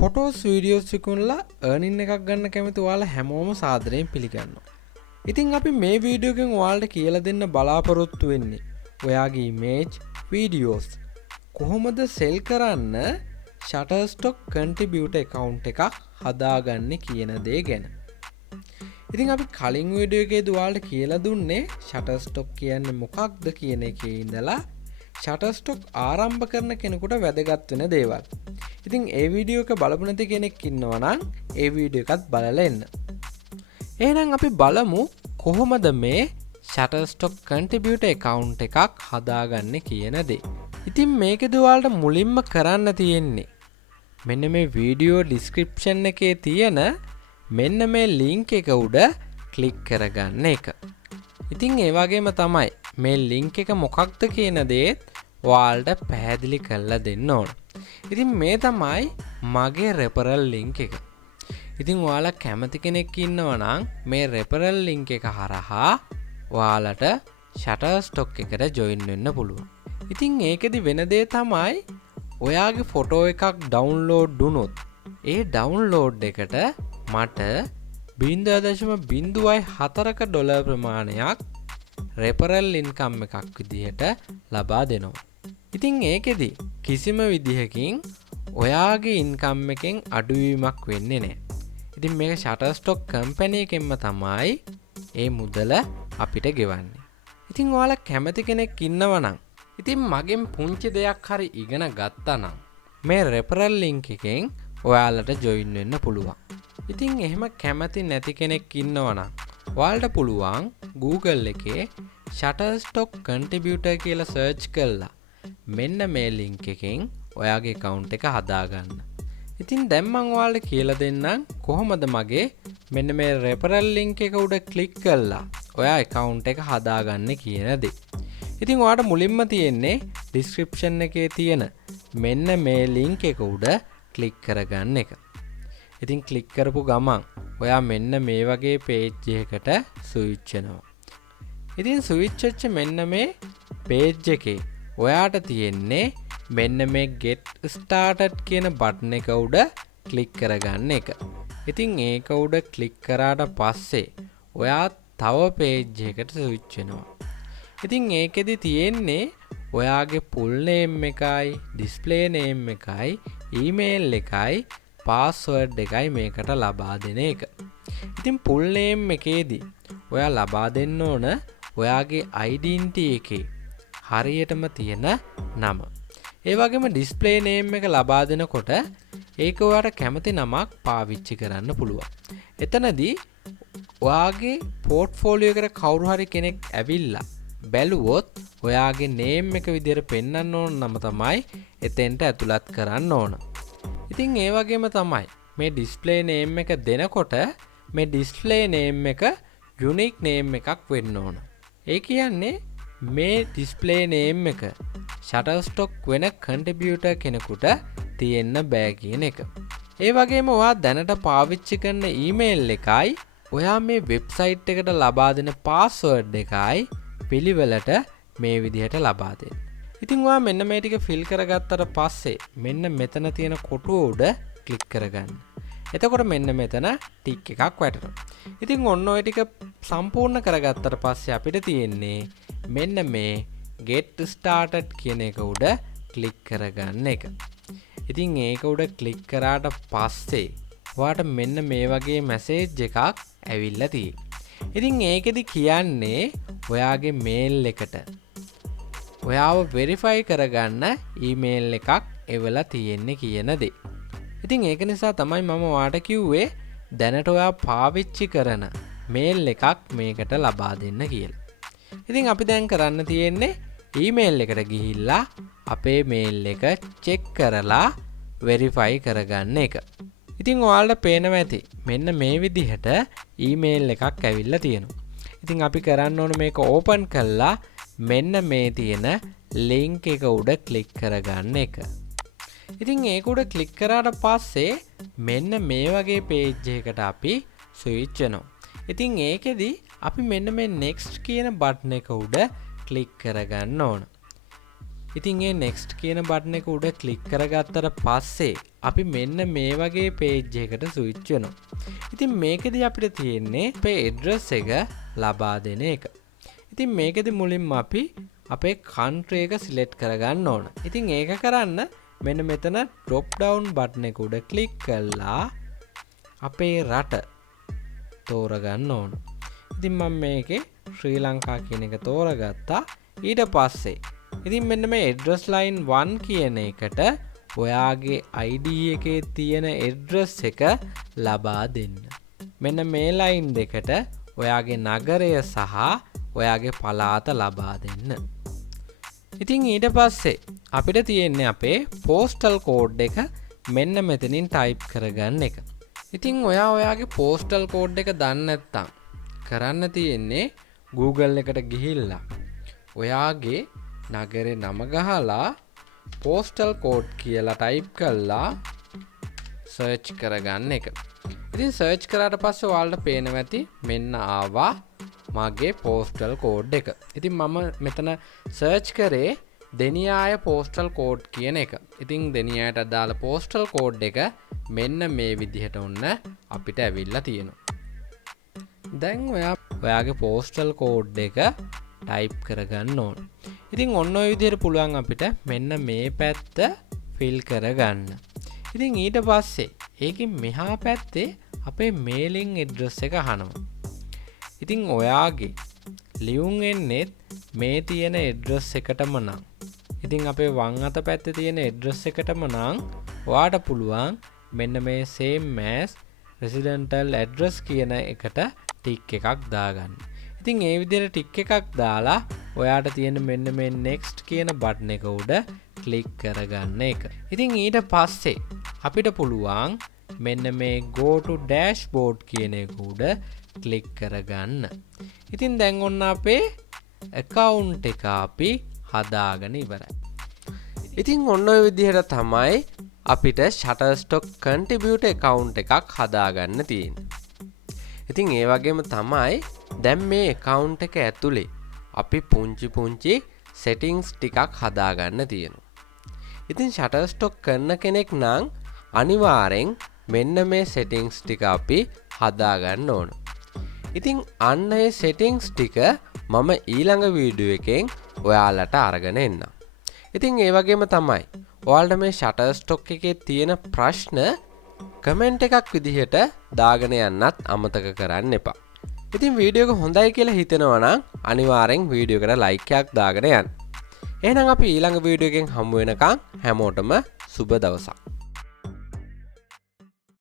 Photos videos විකුණලා earning එකක් ගන්න කැමති ඔයාලා හැමෝම සාදරයෙන් පිළිගන්නවා. ඉතින් අපි මේ වීඩියෝ එකෙන් ඔයාලට කියලා දෙන්න බලාපොරොත්තු වෙන්නේ ඔයාගේ image videos කොහොමද sell කරන්න Shutterstock contributor account එකක් හදාගන්නේ කියන දේ ගැන. ඉතින් අපි කලින් වීඩියෝ එකේදී ඔයාලට කියලා දුන්නේ Shutterstock කියන්නේ මොකක්ද කියන එකේ ඉඳලා Shutterstock ආරම්භ කරන කෙනෙකුට වැදගත් වෙන දේවල්. ඉතින් ඒ වීඩියෝ එක බලපු නැති කෙනෙක් ඉන්නවා නම් ඒ වීඩියෝ එකත් බලලා එන්න. එහෙනම් අපි බලමු කොහොමද මේ Shutterstock contributor account එකක් හදාගන්නේ කියන දේ. ඉතින් මේකදී ඔයාලට මුලින්ම කරන්න තියෙන්නේ මෙන්න මේ වීඩියෝ description එකේ තියෙන මෙන්න මේ link එක උඩ click කරගන්න එක. ඉතින් ඒ වගේම තමයි මේ link එක මොකක්ද කියන දේත් ඔයාලට පැහැදිලි කරලා දෙන්න ඕන. ඉතින් මේ තමයි මගේ referral link එක. ඉතින් ඔයාලා කැමති කෙනෙක් ඉන්නවා නම් මේ referral link එක හරහා ඔයාලට Shutterstock එකට join වෙන්න පුළුවන්. ඉතින් ඒකෙදි වෙන දේ තමයි ඔයාගේ ෆොටෝ එකක් download වුණොත් ඒ download එකට මට 0.04ක ඩොලර් ප්‍රමාණයක් referral income එකක් විදිහට ලබා දෙනවා. ඉතින් ඒකෙදි කිසිම විදිහකින් ඔයාගේ income එකෙන් අඩුවීමක් වෙන්නේ නැහැ. ඉතින් මේක Shutterstock company එකෙන්ම තමයි ඒ මුදල අපිට ගෙවන්නේ. ඉතින් ඔයාලා කැමති කෙනෙක් ඉන්නවා නම් ඉතින් මගෙන් පුංචි දෙයක් හරි ඉගෙන ගත්තා නම් මේ referral link එකෙන් ඔයාලට join වෙන්න පුළුවන්. ඉතින් එහෙම කැමති නැති කෙනෙක් ඉන්නවා නම් ඔයාලට පුළුවන් Google එකේ Shutterstock contributor කියලා search කරලා මෙන්න මේ link එකෙන් ඔයාගේ account එක හදාගන්න. ඉතින් දැන් මම ඔයාලට කියලා දෙන්නම් කොහොමද මගේ මෙන්න මේ referral link එක උඩ click කරලා ඔයා account එක හදාගන්නේ කියන දේ. ඉතින් ඔයාලට මුලින්ම තියෙන්නේ description එකේ තියෙන මෙන්න මේ link එක උඩ click කරගන්න එක. ඉතින් click කරපු ගමන් ඔයා මෙන්න මේ වගේ page එකකට switch වෙනවා. ඉතින් switch වෙච්ච මෙන්න මේ page එකේ ඔයාට තියෙන්නේ මෙන්න මේ get started කියන button එක උඩ click කරගන්න එක. ඉතින් ඒක උඩ click කරාට පස්සේ ඔයා තව page එකකට switch වෙනවා. ඉතින් ඒකෙදි තියෙන්නේ ඔයාගේ full name එකයි display name එකයි email එකයි password එකයි මේකට ලබා දෙන එක. ඉතින් full name එකේදී ඔයා ලබා දෙන්න ඕන ඔයාගේ identity එකේ හරියටම තියෙන නම. ඒ වගේම display name එක ලබා දෙනකොට ඒක ඔයාට කැමති නමක් පාවිච්චි කරන්න පුළුවන්. එතනදී ඔයාගේ portfolio එකට කවුරු හරි කෙනෙක් ඇවිල්ලා බැලුවොත් ඔයාගේ name එක විදිහට පෙන්වන්න ඕන නම තමයි එතෙන්ට ඇතුළත් කරන්න ඕන. ඉතින් ඒ වගේම තමයි මේ display name එක දෙනකොට මේ display name එක unique name එකක් වෙන්න ඕන. ඒ කියන්නේ මේ display name එක Shutterstock වෙන contributor කෙනෙකුට තියෙන්න බෑ කියන එක. ඒ වගේම ඔයා දැනට පාවිච්චි කරන email එකයි ඔයා මේ website එකට ලබා දෙන password එකයි පිළිවෙලට මේ විදිහට ලබා දෙන්න. ඉතින් ඔයා මෙන්න මේ ටික fill කරගත්තට පස්සේ මෙන්න මෙතන තියෙන කොටුව උඩ click කරගන්න. එතකොට මෙන්න මෙතන ටික් එකක් වැටෙනවා. ඉතින් ඔන්න ඔය ටික සම්පූර්ණ කරගත්තට පස්සේ අපිට තියෙන්නේ මෙන්න මේ get started කියන එක උඩ click කරගන්න එක. ඉතින් ඒක උඩ click කරාට පස්සේ ඔයාට මෙන්න මේ වගේ message එකක් ඇවිල්ලා තියෙයි. ඉතින් ඒකෙදි කියන්නේ ඔයාගේ mail එකට ඔයාව verify කරගන්න email එකක් එවලා තියෙන්නේ කියන දේ. ඉතින් ඒක නිසා තමයි මම ඔයාට කිව්වේ දැනට ඔයා පාවිච්චි කරන mail එකක් මේකට ලබා දෙන්න කියලා. ඉතින් අපි දැන් කරන්න තියෙන්නේ email එකට ගිහිල්ලා අපේ mail එක check කරලා verify කරගන්න එක. ඉතින් ඔයාලට පේනවා ඇති මෙන්න මේ විදිහට email එකක් ඇවිල්ලා තියෙනවා. ඉතින් අපි කරන්න ඕන මේක open කරලා මෙන්න මේ තියෙන link එක උඩ click කරගන්න එක. ඉතින් ඒක උඩ click කරාට පස්සේ මෙන්න මේ වගේ page එකකට අපි switch වෙනවා. ඉතින් ඒකෙදි අපි මෙන්න මේ next කියන button එක උඩ click කරගන්න ඕන. ඉතින් ඒ next කියන බටන් එක උඩ ක්ලික් කරගත්තට පස්සේ අපි මෙන්න මේ වගේ page එකකට switch වෙනවා. ඉතින් මේකෙදි අපිට තියෙන්නේ අපේ address එක ලබා දෙන එක. ඉතින් මේකෙදි මුලින්ම අපි අපේ country එක select කරගන්න ඕන. ඉතින් ඒක කරන්න මෙන්න මෙතන drop down button එක උඩ click කරලා අපේ රට තෝරගන්න ඕන. ඉතින් මම මේකේ ශ්‍රී ලංකා කියන එක තෝරගත්තා. ඊට පස්සේ ඉතින් මෙන්න මේ address line 1 කියන එකට ඔයාගේ ID එකේ තියෙන address එක ලබා දෙන්න. මෙන්න මේ line දෙකට ඔයාගේ නගරය සහ ඔයාගේ පළාත ලබා දෙන්න. ඉතින් ඊට පස්සේ අපිට තියෙන්නේ අපේ postal code එක මෙන්න මෙතනින් type කරගන්න එක. ඉතින් ඔයාගේ postal code එක දන්නේ නැත්නම් කරන්න තියෙන්නේ Google එකට ගිහිල්ලා ඔයාගේ නගරේ නම ගහලා postal code කියලා type කරලා search කරගන්න එක. ඉතින් search කරාට පස්සේ ඔයාලට පේනවා ඇති මෙන්න ආවා මගේ postal code එක. ඉතින් මම මෙතන search කරේ දෙනියාය postal code කියන එක. ඉතින් දෙනියායට අදාළ postal code එක මෙන්න මේ විදිහට උන්න අපිට ඇවිල්ලා තියෙනවා. දැන් ඔයාගේ postal code එක type කරගන්න ඕන. ඉතින් ඔන්න ඔය විදිහට පුළුවන් අපිට මෙන්න මේ පැත්ත fill කරගන්න. ඉතින් ඊට පස්සේ ඒකෙන් මෙහා පැත්තේ අපේ mailing address එක අහනවා. ඉතින් ඔයාගේ ලියුම් එන්නේ මේ තියෙන address එකටම නම්. ඉතින් අපේ වම් අත පැත්තේ තියෙන address එකටම නම් ඔයාට පුළුවන් මෙන්න මේ same as residential address කියන එකට ටික් එකක් දාගන්න. ඉතින් ඒ විදිහට ටික් එකක් දාලා ඔයාට තියෙන මෙන්න මේ next කියන බටන් එක උඩ ක්ලික් කරගන්න එක. ඉතින් ඊට පස්සේ අපිට පුළුවන් මෙන්න මේ go to dashboard කියන එක උඩ ක්ලික් කරගන්න. ඉතින් දැන් ඔන්න අපේ account එක අපි හදාගෙන ඉවරයි. ඉතින් ඔන්න ඔය විදිහට තමයි අපිට Shutterstock contributor account එකක් හදාගන්න තියෙන්නේ. ඉතින් ඒ වගේම තමයි දැන් මේ account එක ඇතුලේ අපි පුංචි settings ටිකක් හදාගන්න තියෙනවා. ඉතින් Shutterstock කරන කෙනෙක් නම් අනිවාර්යෙන් මෙන්න මේ settings ටික අපි හදාගන්න ඕන. ඉතින් අන්න ඒ settings ටික මම ඊළඟ වීඩියෝ එකෙන් ඔයාලට අරගෙන එන්නම්. ඉතින් ඒ වගේම තමයි ඔයාලට මේ Shutterstock එකේ තියෙන ප්‍රශ්න කමෙන්ට් එකක් විදිහට දාගෙන යන්නත් අමතක කරන්න එපා. ඉතින් වීඩියෝ එක හොඳයි කියලා හිතෙනවා නම් අනිවාර්යෙන් වීඩියෝ එකට ලයික් එකක් දාගෙන යන්න. එහෙනම් අපි ඊළඟ වීඩියෝ එකෙන් හමු වෙනකන් හැමෝටම සුබ දවසක්.